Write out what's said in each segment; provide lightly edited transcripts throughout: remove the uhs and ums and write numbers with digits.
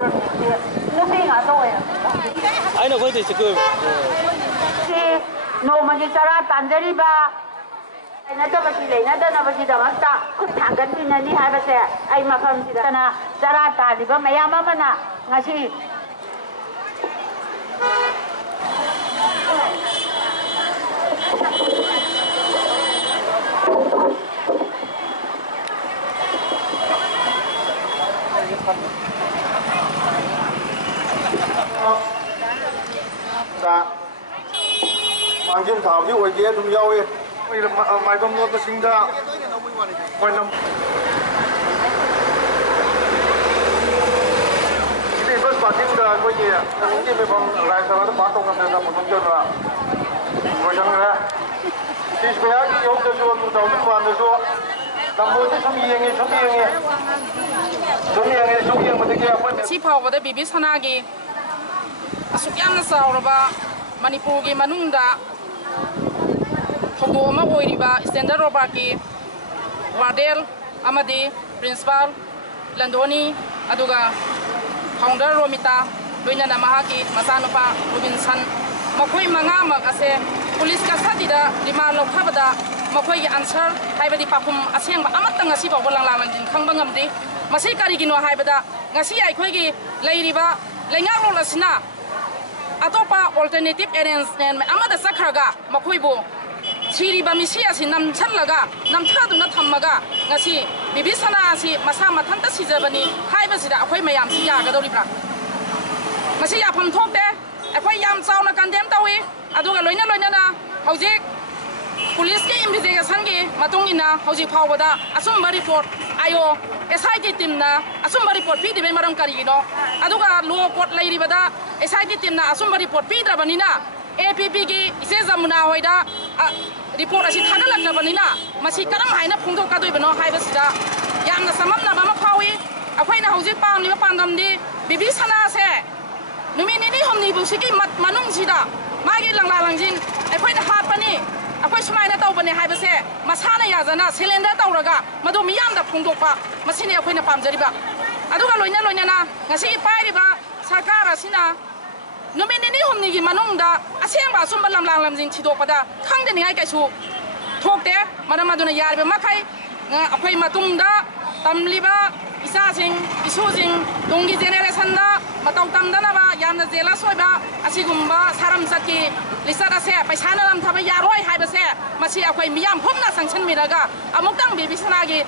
I know what is good. No, Majara Tandariba. Another Damasta could tangle in any habitat. I'm a Famsana, Zarata, Liba, Mayamana, Nashi. Angin thảo với kia chúng nhau ấy, bây giờ mai bông nó sinh ra, coi năm. Thì vẫn phát triển được cái gì, những cái bông lại sau đó bán trong năm nay một năm chơi nữa, rồi chẳng nữa. Thì bây giờ cái ông cho tụi tàu nước ngoài cho, làm mỗi cái sông yên mà thế kia. Chỉ phao vào đây bị sana cái, sụp yam nó sao rồi ba. Manipur ki manungda thodo ama oiriba standard roba ki wardel amadi principal landoni aduga founder romita loina na mahaki masanupa robinson makhoi manga mak ase police ka sadida lima lokhabada makhoi gi answer haibadi papum asengba amatang asi baw lang jin khangba ngamdi masi kari gino haibada ngasi ai khoi gi leiriba lengak lo lasina Atopa alternative arrangement amada sakhraga makhoibo chiri ba misi asi nam challaga nam thadu na thammaga ngasi bibisana asi masa mathanta sijabani haiba sida akhoi mayam si ya ga doribra masi ya pham thokte akhoi yam chauna condemn tawi aduga loina na hojik police ke investigation ge matungina hojik phawada asumba report ayo SIT team na asumba report pi dibe maram kari no aduga law court lairibada SIT team na asumba report pi drabanina APP ki ise zamuna hoida report asi thagala drabanina masi karam haina phungdo ka doibano haiba sida yamna samamna bama phawi akhoina hojik pam ni pandam di bibi sana se numini ni homni bu siki manung sida magi langla langjin akhoina hapani akwai sumaina tawbane haibase masana yazana cylinder tawraga madu miyamda phungdokpa masine akhoina pamjariba aduga loina na ngasi pairiba sarkar asina numini ni homni gi manungda asengba sumba lamlang lamjin thidokpada khangdeni ai kaisu thokte maramaduna yarbe makai akhoi matungda tamliba isasing isuzing dongi generation da matau tamdana ba yamna jela soiba asigumba saram saki lisara se paisana lam thaba yaroi haibase masi akhoi miyam phumna sanction miraga amuktang bibisana gi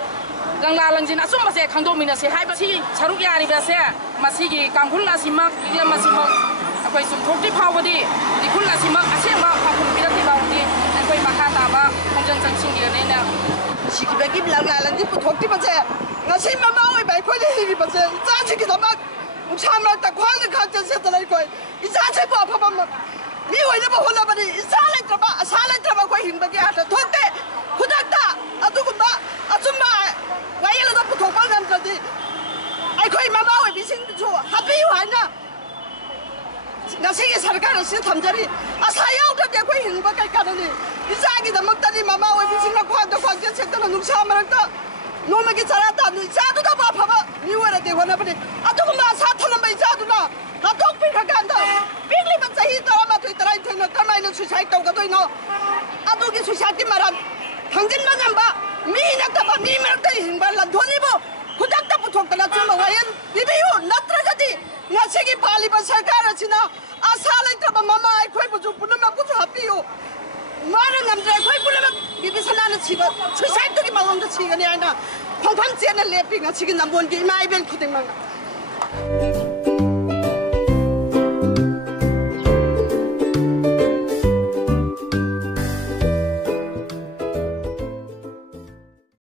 langla langjin asumba se khangdo mina se haibasi saruk yari ba se masi gi kanghulla simak ya masima akhoi sum thokti phawadi dikhulla simak asema phakun birati bawdi akhoi makata ba khongjang changching gi ne na sikibagi langla langjin puthokti baje ngasi mama oi bai khoi ni baje cha chi damak samra ta khwal kha chen se talai koi isa che ba phaba mi oi na ba hola bani isa lai traba koi hing bagi ata thote khudakta adugumba achumba wayela da puthokpa nam tradi ai khoi mama oi bising chu happy haina ngasi ge sarkar asi thamjari asa yaw ta de koi hing ba kai kanani isa gi damak tani mama oi bising na khwa da khwa ke se ta nuksa marakta Noma ki charata ni chadu da ba phaba ni wara de hona bani aduguma sa thalam bai chadu na na tok pi khaganda bigli ba chahi tara ma thoi tarai thoina kamai na suicide tau ga doino adugi suicide ki maram thangjin ma ngamba mi na ta ba mi mer ta hingba la dhoni bo khudak ta puthok ta na chuma wayan bibiu natra gadi ngase ki pali ba sarkar achina asa lai ta ba mama ai khoi bu ju punama bu ju hapiu Mara ngamdra khoi pulama bibisana na chiba suicide to ki mawang to chigani ana phangphang chen na leping a chigin nambon ki mai ben khuding mang